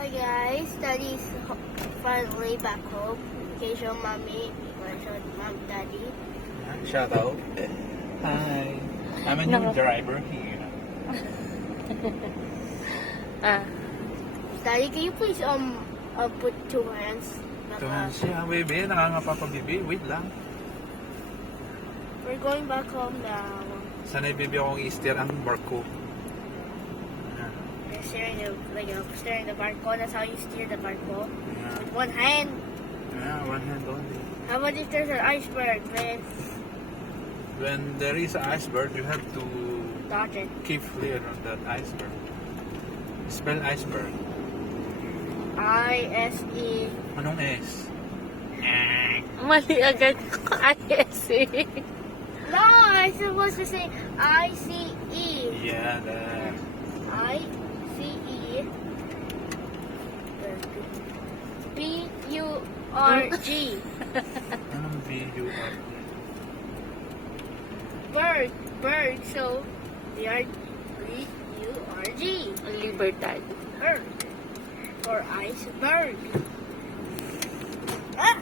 Hi guys, Daddy's finally back home. Okay, show mommy. Want to show mom, Daddy? Shout out. Hi. I'm a new driver here. Daddy, can you please put two hands? Ito na siya, baby. Nakangapa pa, baby. Wait lang. We're going back home now. Sanay, baby, akong i-steer ang barko. You're steering the barco. That's how you steer the barco. Yeah. With one hand. Yeah, one hand only. How about if there's an iceberg, man? When there is an iceberg, you have to Dodge it. keep clear of that iceberg. Spell iceberg. I-S-E. Anong S? Mali agad ko ISE. No, I'm supposed to say I-C-E. Yeah, that. I-C-E. B-U-R-G. Anong B-U-R? Bird. So, B-U-R-G. Libertad. Bird. Or iceberg. Ah!